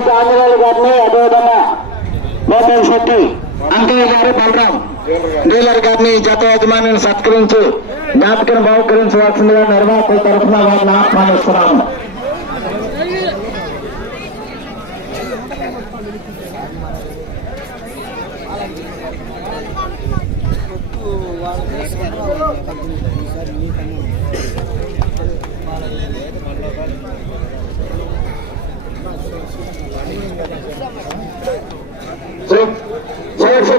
సమర్శిత ఆంజనేయులు గారిని అదేవిధంగా మోహన్ శెట్టి అంకయ్య గారు బలరాం డీలర్ గారిని జత యజమానిని సత్కరించి జ్ఞాపకం బహుకరించవలసిందిగా నిర్వాహకుల తరఫున వారిని ఆహ్వానిస్తున్నాము.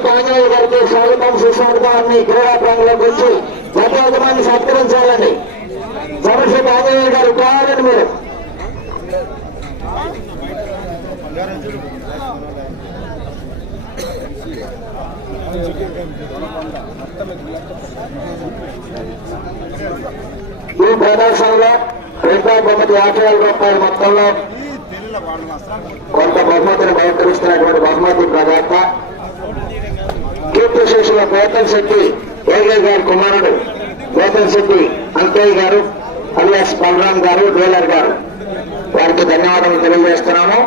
సమర్శిత గారికి స్వాగతం సుస్వాగతాన్ని క్రీడా ప్రాంగంలోకి వచ్చి జత సత్కరించాలండి సమస్య ఆంజనేయులు గారు కావాలండి మీరు. ఈ ప్రదర్శనలో రెండో బహుమతి యాభై వేల రూపాయల మొత్తంలో. కొంత బహుమతిని బహుకరిస్తున్నటువంటి బహుమతి ప్రదాత కీర్తి శేషుల పోతన్ శెట్టి ఏగే గారి కుమారుడు పోతన్ శెట్టి అంకయ్య గారు అలియాస్ బలరాం గారు డేలర్ గారు. వారికి ధన్యవాదాలు తెలియజేస్తున్నాము.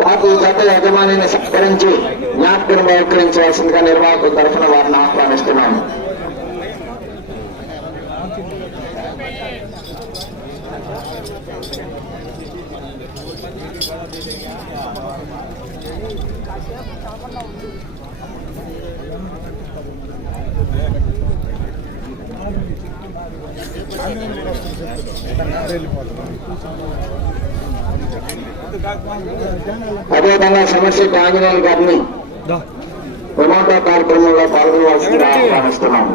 వారికి గత యజమానిని సత్కరించి జ్ఞాపకం బహుకరించవలసిందిగా నిర్వాహకుల తరఫున వారిని ఆహ్వానిస్తున్నాము. అదేవిధంగా సమస్య ఆంజనేయులు గారిని ప్రమాద కార్యక్రమంలో పాల్గొనవలసిందిగా ఆహ్వానిస్తున్నాము.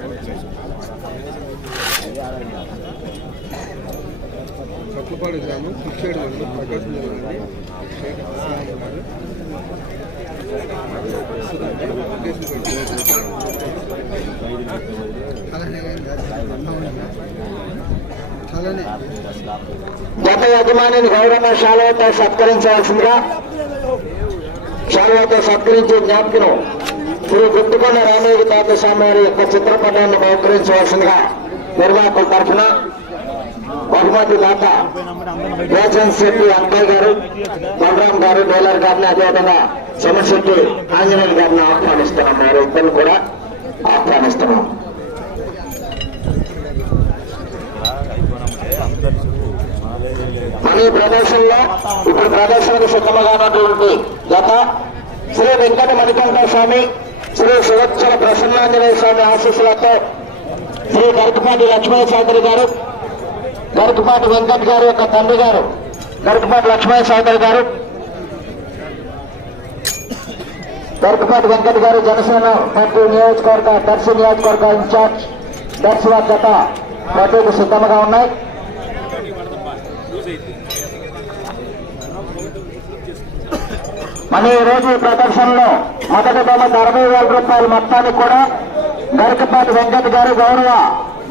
కప్పుపాడు గ్రామం కుచ్చేడు మండలం ప్రకాశం జిల్లా గత యజమానిని గౌరవ శాలతో సత్కరించవలసిందిగా శాలతో సత్కరించి జ్ఞాపకం శ్రీ గుర్తుకొండ రామయ్య తాత స్వామి వారి యొక్క చిత్రపటాన్ని బహుకరించవలసిందిగా నిర్వాహకుల తరఫున బహుమతి దాత రోచన్ శెట్టి అంకయ్య గారు బలరాం గారు డోలర్ గారిని అదేవిధంగా సోమశెట్టి ఆంజనేయులు గారిని ఆహ్వానిస్తున్నాం. వారు ఇద్దరు కూడా ఆహ్వానిస్తున్నాం. మన ఈ ప్రదర్శనలో ఇప్పుడు ప్రదర్శనకు సిద్ధంగా ఉన్నటువంటి గత శ్రీ వెంకట మణికంఠ స్వామి శ్రీ సువత్సల ప్రసన్నాంజనేయ స్వామి ఆశీస్సులతో శ్రీ గరికపాటి లక్ష్మణ చౌదరి గారు గరికపాటి వెంకట్ గారు యొక్క తండ్రి గారు గరికపాటి లక్ష్మణ చౌదరి గారు గరికపాటి వెంకట్ గారు జనసేన పార్టీ నియోజకవర్గ దర్శి నియోజకవర్గ ఇన్ఛార్జ్ దర్శి వారి ప్రత్యేక సిద్ధంగా ఉన్నాయి. మన ఈ రోజు ఈ ప్రదర్శనలో మొదటి బొమ్మ అరవై వేల రూపాయల మొత్తానికి కూడా గరికపాటి వెంకట్ గారు గౌరవ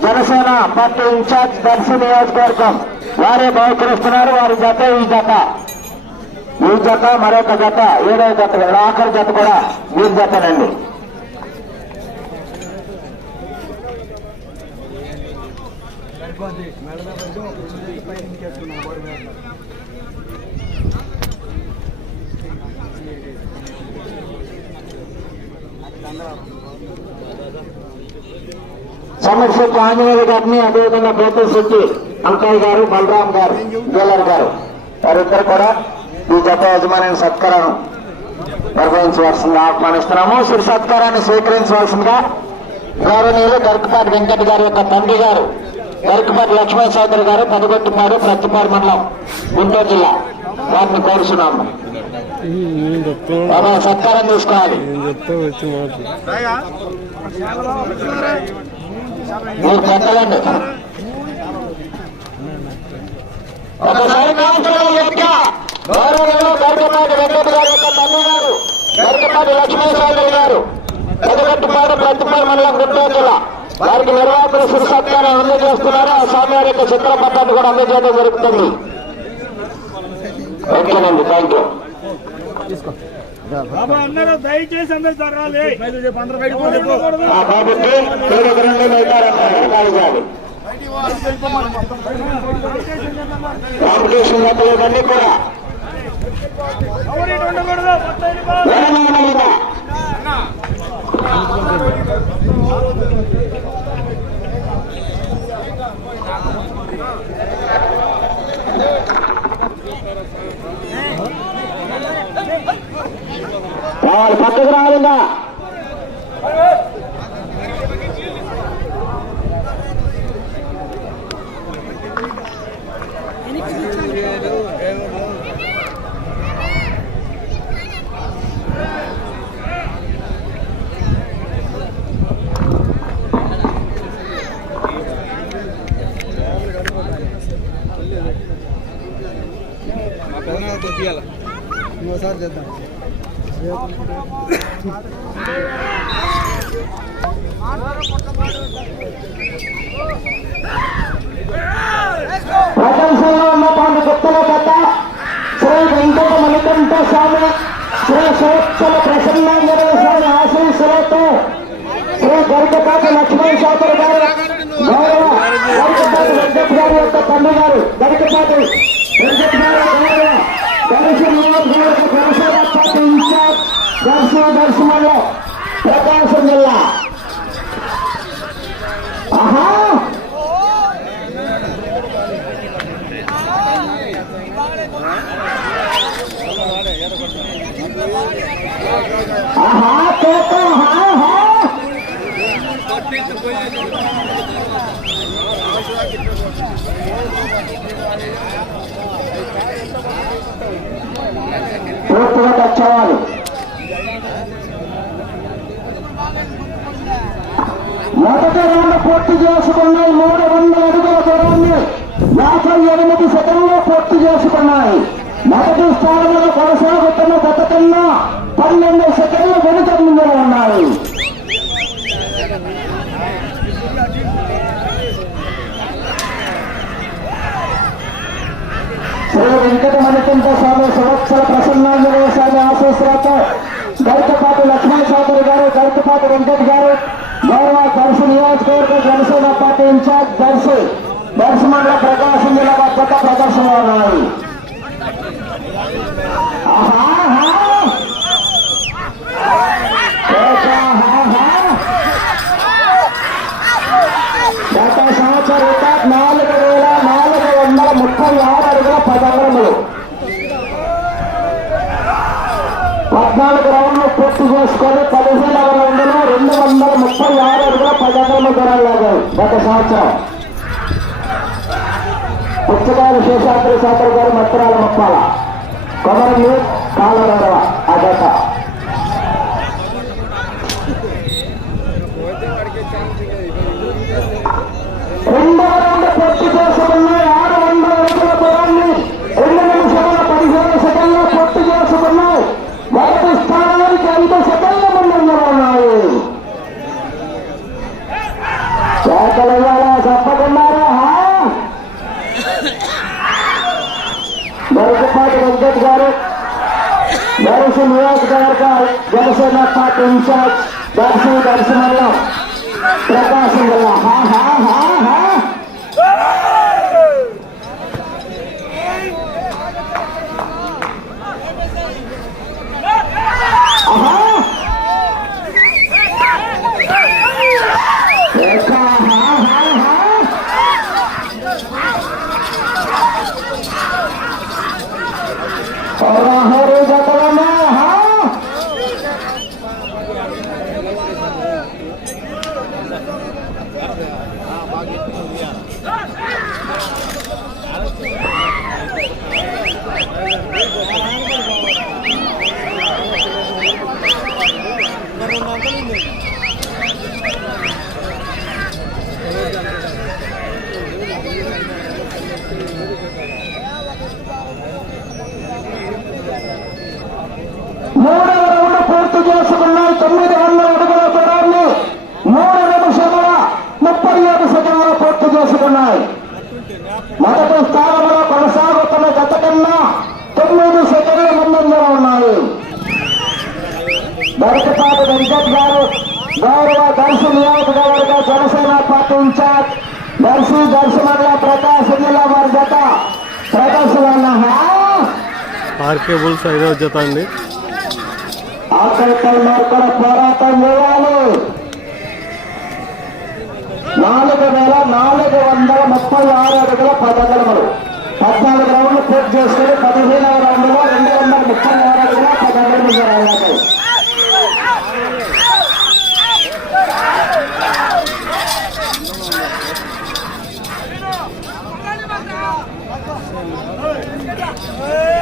జనసేన పార్టీ ఇన్ఛార్జ్ దర్శి నియోజకవర్గం. వారే బహుకరిస్తున్నారు వారి జత ఈ జత. ఈ జత మరొక జత ఏడో జత ఆఖరి జత కూడా వీరి జతనండి. సమర్శెట్టి ఆంజనేయులు గారిని అదేవిధంగా బేతల్ శెట్టి అంకయ్య గారు బలరాం గారు జ్యువెలర్ గారు. వారిద్దరు కూడా ఈ జత యజమాని సత్కారం నిర్వహించవలసిందిగా ఆహ్వానిస్తున్నాము. శ్రీ సత్కారాన్ని స్వీకరించవలసిందిగా గౌరవనీయులు గరికపాటి వెంకట గారి యొక్క తండ్రి గారు గరికపాటి లక్ష్మణ చౌదరి గారు పెదగొట్టుమారు ప్రతిపాడు మండలం గుంటూరు జిల్లా. వారిని కోరుచున్నాము. బాబా సత్కారం తీసుకోవాలి. మీరు పెట్టలండి ఒకసారి కాల్చడం యొక్క గౌరవంలో గరికపాటి వెంకట గారి యొక్క తండ్రి గారు గారు. పెదగట్టుపాడు ప్రతిపాడు మండలం గుంటూరు జిల్లా. వారికి నిర్వాహకులు శిరు అందజేస్తున్నారు. ఆ స్వామి వారి యొక్క చిత్రపటాన్ని కూడా అందజేయడం జరుగుతుంది. ఓకేనండి థ్యాంక్ యూ బాబా అందరూ దయచేసి అందరూ జరగాలి. కాంపిటీషన్ కూడా ఉండకూడదు వాళ్ళు పక్కకు రావాలిగా మా పెదనాన్నతో ఇంకోసారి చేద్దాం. స్వామి శ్రీ సురక్షల ప్రసన్నాంజనేయ ఆశీస్సులతో శ్రీ గరికపాటి లక్ష్మణ్ చౌదరి గారు గౌరవ గరికపాటి వెంకట్ గారి యొక్క తండ్రి గారు గరికపాటి వెంకట్ గారు గౌరవ దర్శి నియోజకవర్గ పార్టీ దర్శన దర్శనంలో ప్రకాశం జిల్లా ఆహా ఆహా కోట హా హా పూర్తిగా తెచ్చేవాళ్ళు మొదటి రౌండ్ పూర్తి చేసుకున్నాయి. మూడు వందల అడుగుల దూరాన్ని యాభై ఎనిమిది సెకండ్లో పూర్తి చేసుకున్నాయి. మొదటి స్థానంలో కొనసాగుతున్న గత కన్నా పన్నెండు సెకండ్లు వెనుక ముందులో ఉన్నాయి. శ్రీ వెంకట మణికంఠ స్వామి సంవత్సర ప్రసన్నాంజనేయ స్వామి ఆశీస్సులతో గరికపాటి లక్ష్మణ చౌదరి గారు గరికపాటి వెంకట్ గారు గౌరవ దర్శి నియోజకవర్గ జనసేన పార్టీ ఇన్ఛార్జ్ దర్శి దర్శి మండల ప్రకాశం జిల్లా కొత్త ప్రదర్శనలో ఉన్నాయి ఆహా, ఆహా. ఏక, ఆహా. గత సంవత్సరం రికార్డ్ నాలుగు వేల నాలుగు వందల ముప్పై ఆరు అడుగుల పదగ్రములు పద్నాలుగు రౌండ్లు పూర్తి చేసుకొని పదగ్రములు లాగాయి గత సంవత్సరం పుచ్చకాయల శేషాద్రి శాఖ గారు మత్రాల మొప్పాల. కొమరలు కాలరవ ఆ జత రెండవ రౌండ్ పూర్తి చేసుకున్నాయి ఆరు వందల అడుగుల దూరాన్ని రెండు నిమిషాల పదిహేను సెకండ్లు పూర్తి చేసుకున్నాయి మొదటి స్థానానికి ఐదు సెకండ్ల ముందు ఉన్నాయి చేతలయ్యారా చెప్పకున్నారా దొరకపాటి వెంకట్ గారు దర్శి నియోజకవర్గ జనసేన పార్టీ ఇన్ఛార్జ్ దర్శి దర్శనంలో తొమ్మిది వందల అడుగుల దూరాన్ని మూడు నిమిషముల ముప్పై ఏడు సెకండ్లు పూర్తి చేసుకున్నాయి. మొదటి స్థానంలో కొనసాగుతున్న గత కన్నా తొమ్మిది సెకండ్ల ముందంజలో ఉన్నాయి. దొరకపాటి వెంకట్ గారు గౌరవ దర్శి నియోజకవర్గ జనసేన పార్టీ ఇన్ఛార్జ్ దర్శి దర్శనంలో ప్రకాశ్ జిల్లా వారి జత ప్రదర్శన ఆర్కే బుల్స్ ఐదవ జత అండి అక్కడ పోరాటం చేయాలి. నాలుగు వేల నాలుగు వందల ముప్పై ఆరు అడుగుల పదగ్రములు పద్నాలుగు రౌండ్లు పూర్తి చేసుకుని పదిహేనవ రౌండ్లో రెండు వందల ముప్పై ఆరు అడుగుల పదగ్రములు జరగాలి Hey!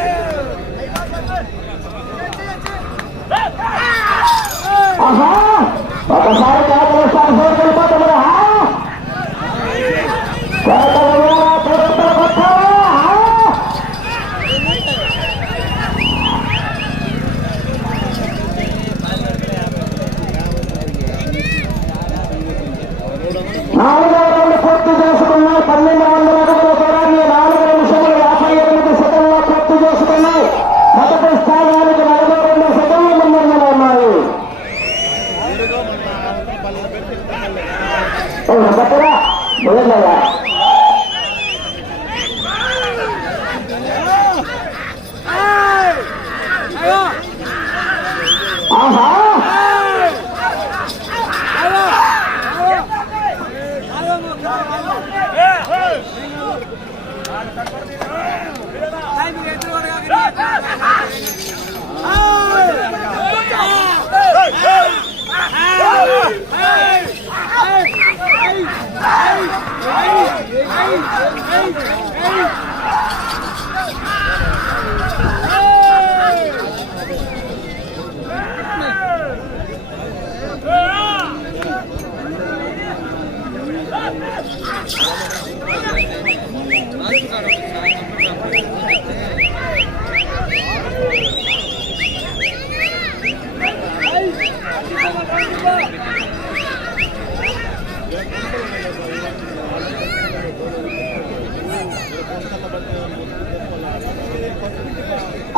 ఒకసారి కేకలేస్తారు Hello.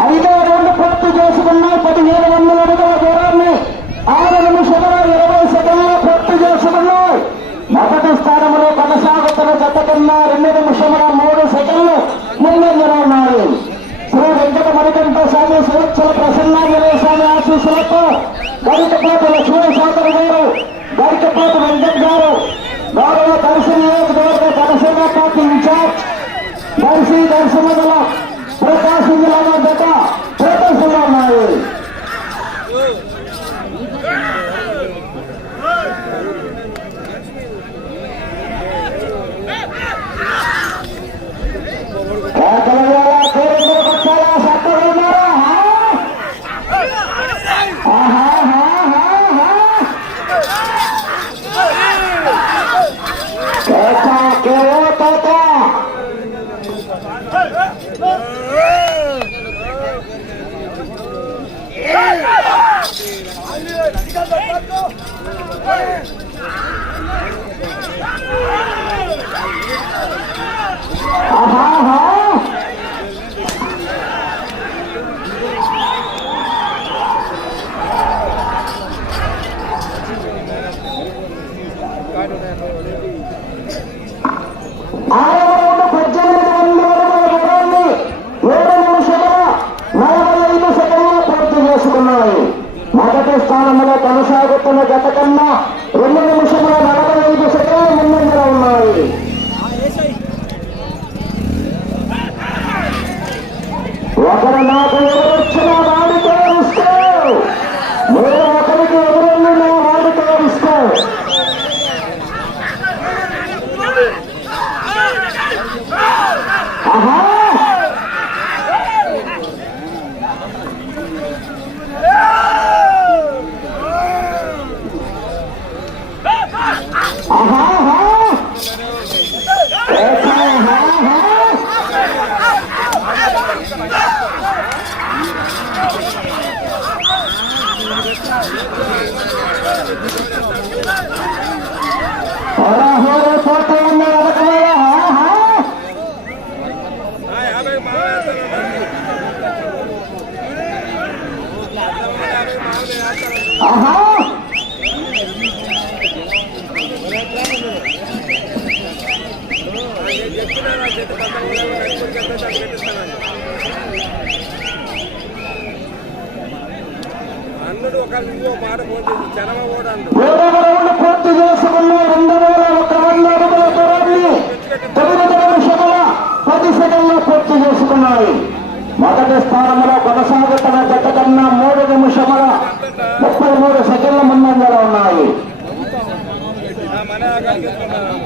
ఐదో రౌండ్ పూర్తి చేసుకున్నాయి పదిహేను వందల అడుగుల దూరాన్ని ఆరు నిమిషముల ఇరవై సెకండ్లు పూర్తి చేసుకున్నాయి మొదటి స్థానంలో కొనసాగుతున్న గత కన్నా రెండు నిమిషముల మూడు సెకండ్లు ముందంజలో ఉన్నాయి శ్రీ వెంకట మణికంఠ స్వామి సురక్షల ప్రసన్నాగిరి స్వామి ఆశీస్సులతో గరికపాటి లక్ష్మీ సాగర్ గారు గరికపాటి వెంకట్ గారు గౌరవ దర్శన నియోజకవర్గ జనసేన పార్టీ ఇన్ఛార్జ్ దర్శి దర్శనముల ప్రకాశం జిల్లా జత ప్రదర్శనలో ఉన్నాయి కేకల వేళ కోరికల పక్షాల సత్తలు ఉన్నారా? ఆహా, ఆహా, ఆహా, ఆహా. కేక, కేవో కేక. ఆహా, ఆహా. ఆరవ రౌండ్ పద్దెనిమిది వందల అడుగుల దూరాన్ని ఏడు నిమిషముల నలభై ఐదు సెకండ్లు పూర్తి చేసుకున్నాయి మొదటి కొనసాగుతున్న గత కన్నా రెండు నిమిషముల నలభై ఐదు సెకండ్లు ముందంజలో ఉన్నాయి ఒకరు నాకు ఎవరొచ్చిన వాడితో ఇష్టం నేను ఒకరికి ఎవరన్నా నా వాడితో ఇష్టం ఆహా అన్నుడు ఒక ఇంకో మాట ఫోన్ చేసి చెరవ కూడా అండు మూడవ రౌండ్ పూర్తి చేసుకున్న రెండు వేల ఒక వంద అడుగుల దూరాన్ని తొమ్మిది నిమిషముల పది సెకండ్లు పూర్తి చేసుకున్నాయి మొదటి స్థానంలో కొనసాగుతున్న జత కన్నా మూడు నిమిషముల ముప్పై మూడు సెకండ్ల ముందంజలో ఉన్నాయి ఆ మన ఆకాడికి వేసుకున్నాను.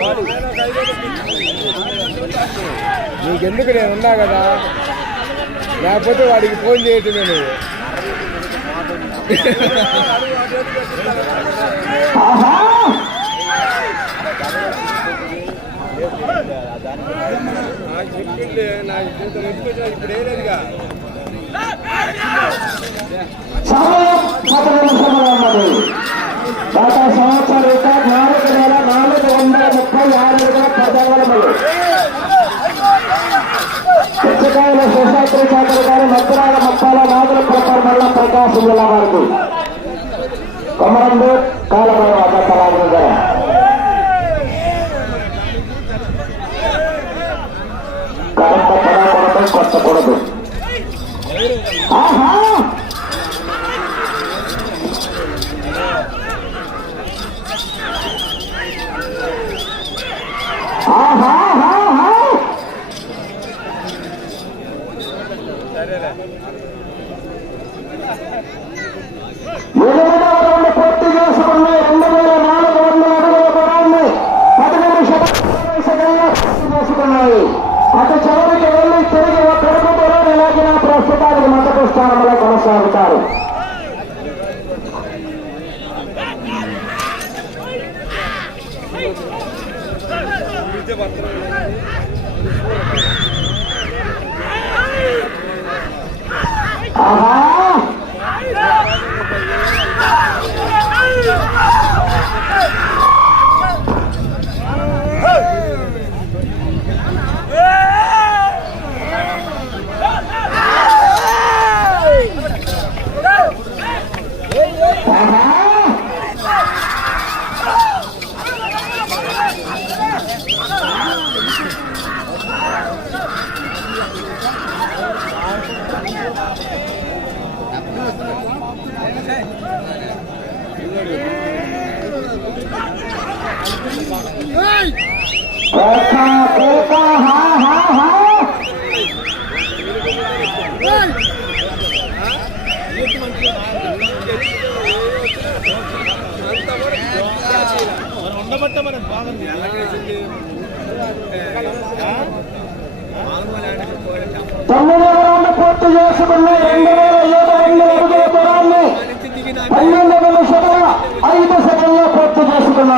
వాడు నేను ఒక ఐదు వేలు నీకెందుకు నేను ఉన్నా కదా లేకపోతే వాడికి ఫోన్ చేయటమే నువ్వు. నాకు చెప్పింది నాకు ఇంత రెస్పెక్ట్ ఇప్పుడు ఏలేదుగా గత సంవత్సరం నాలుగు వేల నాలుగు వందల ముప్పై ఆరుగా పదవలములు పుచ్చకాయల శేషాద్రి చాకరి గారు మధురాల మప్పాల నాగుల ప్రకారం మళ్ళా ప్రకాశం జిల్లా వారికి కొమరందు కాలమైన దత్తరాజు గారు కరెంట్ పడకూడదు కొట్టకూడదు ఆహా ఆహా!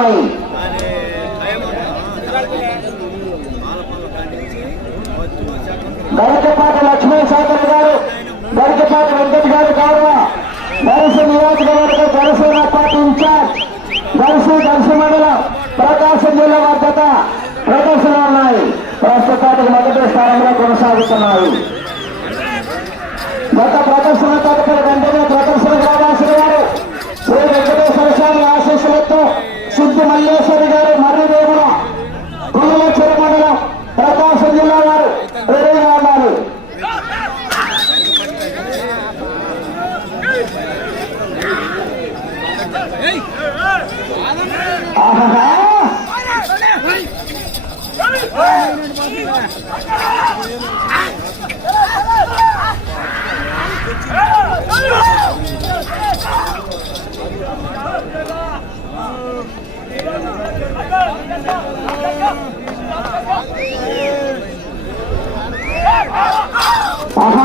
చేసుకున్నాయి గరికపాటి లక్ష్మీ సాగర్ గారు గరికపాటి వెంకట్ గారు కావున దర్శి నియోజకవర్గ జనసేన పార్టీ ఇన్ఛార్జ్ దర్శి దర్శ మండలం ప్రకాశం జిల్లా వద్దత ప్రదర్శన ఉన్నాయి. ప్రస్తుతానికి మొదటి స్థానంలో కొనసాగుతున్నాయి గత ప్రదర్శన తదుపరి వెంటనే ప్రదర్శన రావాల్సిన వారు శ్రీ వెంకటేశ్వర స్వామి ఆశీస్సులతో సిద్ధి మల్లేశ్వరి గారు మర్రిదేవుల పుల్లలచెర మండలం ప్రకాశం జిల్లా వారు రెడీగా ఉన్నారు ఆహాహా. ఆహా Wow.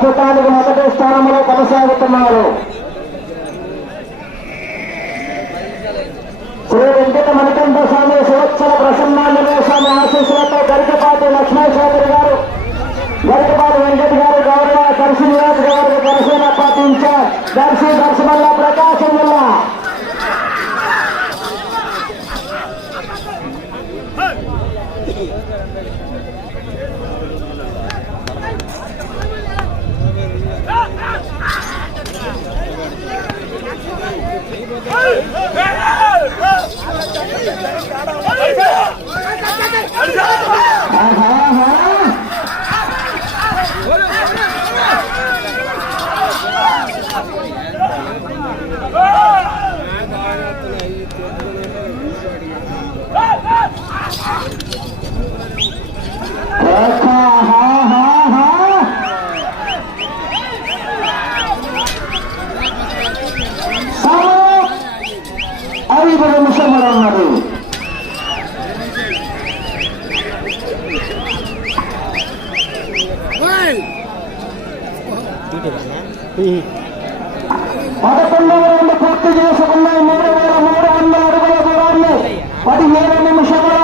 ప్రస్తుతానికి మొదటి స్థానంలో కొనసాగుతున్నారు. శ్రీ వెంకట మణికంఠ స్వామి సువత్సర ప్రసన్నాంజనేయ స్వామి ఆశీస్సులతో గరికపాటి లక్ష్మీ గారు గరికపాటి వెంకట గారు గౌరవ కరిసి నివాస్ గారు పరిశీలన పాటించారు ఐదు నిమిషములు ఉన్నాడు పదకొండవ రౌండ్ పూర్తి చేసుకున్నాయి. మూడు వేల మూడు వందల అడుగుల దూరాన్ని పదిహేను నిమిషముల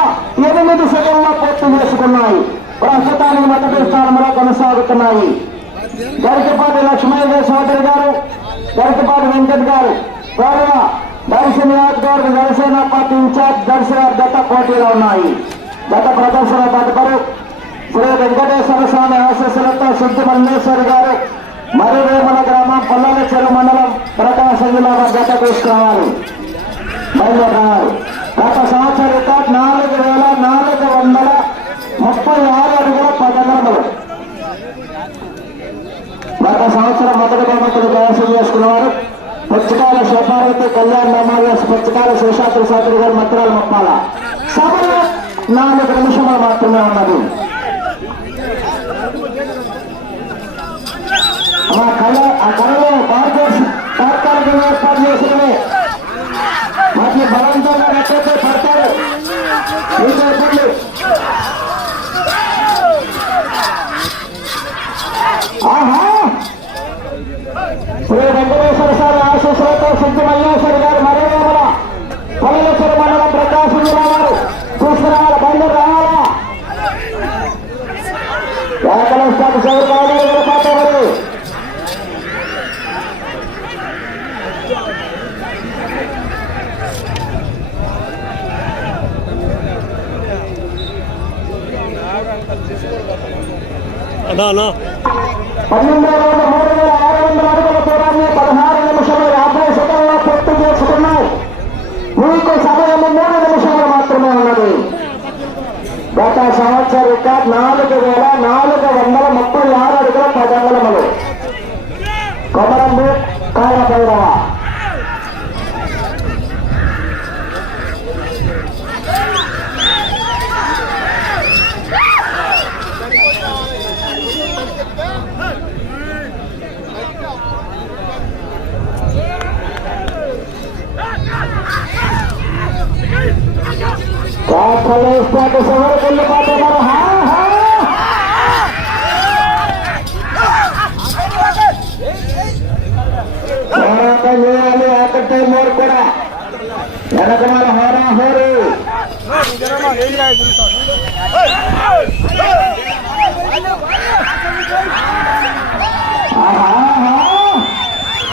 ఎనిమిది సెకండ్ల పూర్తి చేసుకున్నాయి. ప్రస్తుతానికి మొదటి స్థానంలో కొనసాగుతున్నాయి. గరికపాటి లక్ష్మయ్య సోదరి గారు గరికపాటి వెంకట్ గారు గౌరవ దర్శి నియోజకవర్గ జనసేన పార్టీ ఇన్ఛార్జ్ దర్శన గత పోటీలో ఉన్నాయి. గత ప్రదర్శన తదుపరి శ్రీ వెంకటేశ్వర స్వామి ఆశీస్సులతో సిద్ధి మల్లేశ్వరి గారు మరువేమల గ్రామం పల్లెల చెరు మండలం ప్రకాశం జిల్లా గత తీసుకురావాలి. బయలుదేరారు గత సంవత్సర రికార్డ్ నాలుగు వేల నాలుగు వందల ముప్పై ఆరు అడుగుల పదకొండు. గత సంవత్సరం మొదటి బహుమతులు కైవసం చేసుకున్నవారు పుచ్చకాల శోభావతి కళ్యాణ్ రామాలయాస్ పుచ్చకాల శేషాద్రి శాస్త్రి గారు మత్రాల మొప్పాల? సమయం నాలుగు నిమిషములు మాత్రమే ఉన్నది. మా కళ ఆ కళలో భారతదేశం తాత్కాలికంగా ఏర్పాటు చేసినవి వాటిని బలవంతంగా రెక్కైతే పడతారు. ఆహా! శ్రీ వెంకటేశ్వర స్వామి ఆశీస్సులతో సిద్ధి మల్లేశ్వరి గారు మరోవేమల పల్లెశ్వర మండలం ప్రకాశం జిల్లా వారు తీసుకురావాలి బండి రావాలా ఏకలష్టానికి సేవ కావాలి వెళ్ళిపోతారు అన్నా అన్నా పన్నెండు వేల మూడు వేల ఆరు వందల అడుగుల దూరాన్ని పదహారు నిమిషాలు యాభై సెకండ్లో పూర్తి చేసుకున్నాయి మీకు సమయం మూడు నిమిషాలు మాత్రమే ఉన్నది గత సంవత్సర రికార్డ్ నాలుగు వేల నాలుగు వందల ముప్పై ఆరు అడుగుల పదంగలములు కొమరంబు కాలభైరవ కాకలేస్తాకు సవరకు వెళ్ళిపోతున్నారు హా హా పోరాటం చేయాలి ఆకట్టే మోరు కూడా వెనకమాల హోరా హోరు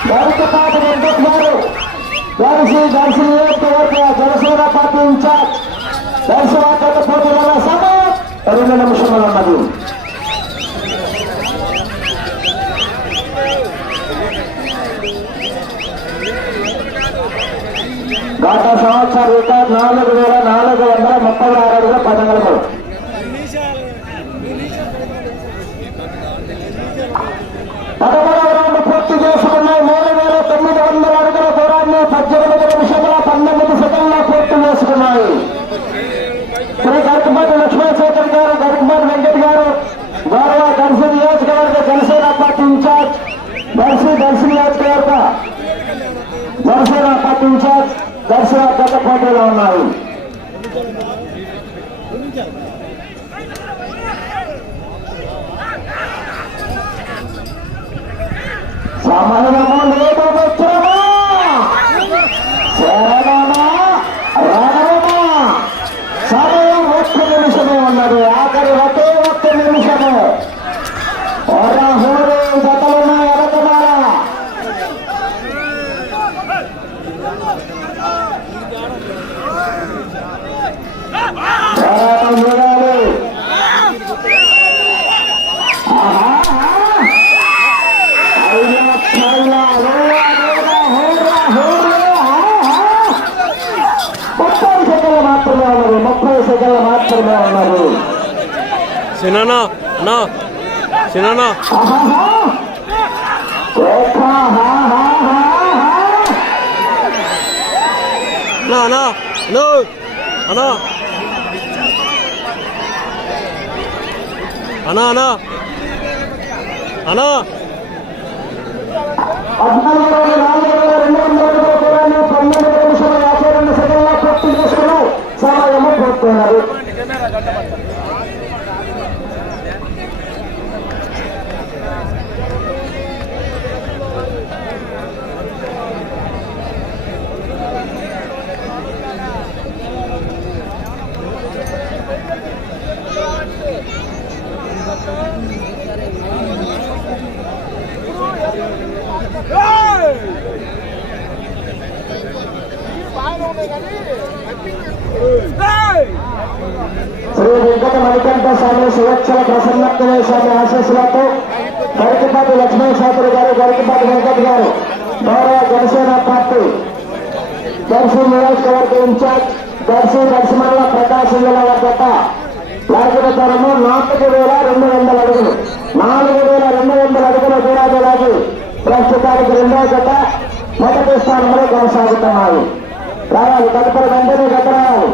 గరికపాటి వెంకట్ గారు దర్శి దర్శి నియోజకవర్గ జనసేన పార్టీ ఇన్ఛార్జ్ దర్శనాత్మక పోటీల సమయం రెండు నిమిషములు ఉన్నది గత సంవత్సర నాలుగు వేల నాలుగు వందల ముప్పై ఆరు అడుగుల పదమూడవ రౌండ్ పూర్తి చేసుకున్నాయి మూడు వేల తొమ్మిది వందల అడుగుల దూరాన్ని పద్దెనిమిది నిమిషముల పంతొమ్మిది సెకండ్ల పూర్తి చేసుకున్నాయి శ్రీ గరికపాటి లక్ష్మణశేఖర్ గారు గరికపాటి వెంకట్ గారు గౌరవ దర్శి నియోజకవర్గ జనసేన పార్టీ ఇన్ఛార్జ్ దర్శి దర్శి నియోజకవర్గ జనసేన పార్టీ ఇన్ఛార్జ్ దర్శన గత పోటీలో ఉన్నాయి సమయము లేదు మిత్రమా శరణమా రణమా సమయం ఒక్క నిమిషమే ఉన్నది ఆఖరి ఒకే ఒక్క నిమిషము హోరు జతలున్న ఎరకమాల పోరాటం చూడాలి మాత్రమే ఉన్నది సినానా అన్నా సినానా ఆహాహా. ఏకా, హా, హా, హా, హా. అన్నా అన్నా హలో అన్నా అన్నా అన్నా అన్నా పద్నాలుగు వేల నాలుగు వేల రెండు వందల రూపాయలు పన్నెండు నిమిషాల యాభై రెండు సెకండ్ల పూర్తి చేసుకుని సమయము పూర్తున్నారు శ్రీ వెంకట మణికంఠ స్వామి సురక్షల ప్రసన్నత్వ స్వామి ఆశీస్సులతో గరికపాటి లక్ష్మణ శాస్త్రి గారు గరికపాటి వెంకట్ గారు గౌరవ జనసేన పార్టీ దర్శి నియోజకవర్గ ఇన్ఛార్జ్ దర్శి దర్శమల్ల ప్రకాశం జిల్లాల గత లాగిన నాలుగు వేల రెండు వందల అడుగులు నాలుగు వేల రెండు వందల అడుగుల దూరాలు లాగి ప్రస్తుతానికి రెండో గత మొదటి స్థానంలో కొనసాగుతున్నాయి. రావాలి తదుపరి వెంటనే గత రావాలి.